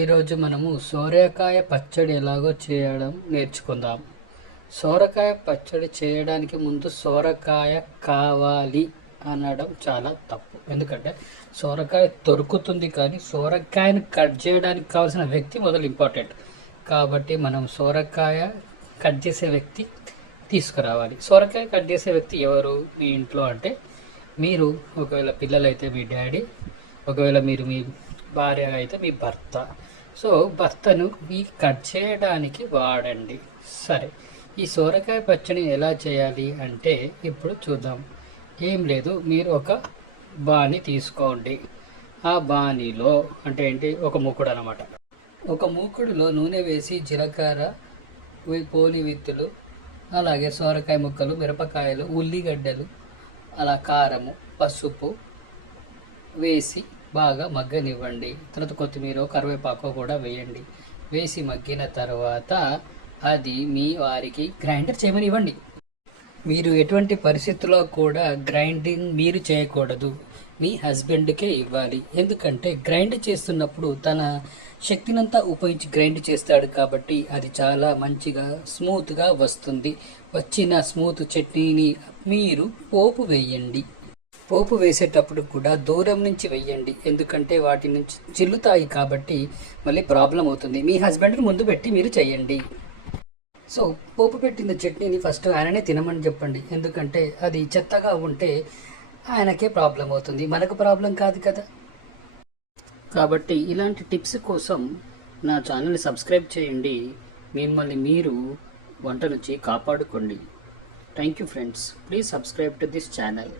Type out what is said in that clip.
ఈరోజు మనము సోరకాయ పచ్చడి ఎలాగో చేయడం నేర్చుకుందాం. సోరకాయ పచ్చడి చేయడానికి ముందు సోరకాయ కావాలి అనడం చాలా తప్పు. ఎందుకంటే సోరకాయ దొరుకుతుంది, కానీ సోరకాయను కట్ చేయడానికి కావాల్సిన వ్యక్తి మొదలు ఇంపార్టెంట్. కాబట్టి మనం సోరకాయ కట్ చేసే వ్యక్తి తీసుకురావాలి. సోరకాయ కట్ చేసే వ్యక్తి ఎవరు మీ ఇంట్లో అంటే, మీరు ఒకవేళ పిల్లలైతే మీ డాడీ, ఒకవేళ మీరు మీ భార్య అయితే మీ భర్త. సో భర్తను ఈ కట్ చేయడానికి వాడండి. సరే, ఈ సోరకాయ పచ్చడిని ఎలా చేయాలి అంటే ఇప్పుడు చూద్దాం. ఏం లేదు, మీరు ఒక బాణి తీసుకోండి. ఆ బాణీలో అంటే ఏంటి, ఒక మూకుడు అనమాట. ఒక మూకుడులో నూనె వేసి జీలకర్ర, పోలి విత్తులు, అలాగే సోరకాయ ముక్కలు, మిరపకాయలు, ఉల్లిగడ్డలు, అలా కారము, పసుపు వేసి బాగా మగ్గనివ్వండి. తర్వాత కొత్తిమీర, కరివేపాకు కూడా వేయండి. వేసి మగ్గిన తర్వాత అది మీ వారికి గ్రైండర్ చేయమని ఇవ్వండి. మీరు ఎటువంటి పరిస్థితుల్లో కూడా గ్రైండింగ్ మీరు చేయకూడదు, మీ హస్బెండ్కే ఇవ్వాలి. ఎందుకంటే గ్రైండ్ చేస్తున్నప్పుడు తన శక్తినంతా ఉపయోగించి గ్రైండ్ చేస్తాడు, కాబట్టి అది చాలా మంచిగా స్మూత్గా వస్తుంది. వచ్చిన స్మూత్ చట్నీని మీరు పోపు వేయండి. పోపు వేసేటప్పుడు కూడా దూరం నుంచి వేయండి, ఎందుకంటే వాటి నుంచి చిల్లుతాయి, కాబట్టి మళ్ళీ ప్రాబ్లం అవుతుంది. మీ హస్బెండ్ని ముందు పెట్టి మీరు చేయండి. సో పోపు పెట్టిన చట్నీని ఫస్ట్ ఆయననే తినమని చెప్పండి, ఎందుకంటే అది చెత్తగా ఉంటే ఆయనకే ప్రాబ్లం అవుతుంది, మనకు ప్రాబ్లం కాదు కదా. కాబట్టి ఇలాంటి టిప్స్ కోసం నా ఛానల్ని సబ్స్క్రైబ్ చేయండి. మిమ్మల్ని మీరు వంట నుంచి కాపాడుకోండి. Thank you friends, please subscribe to this channel.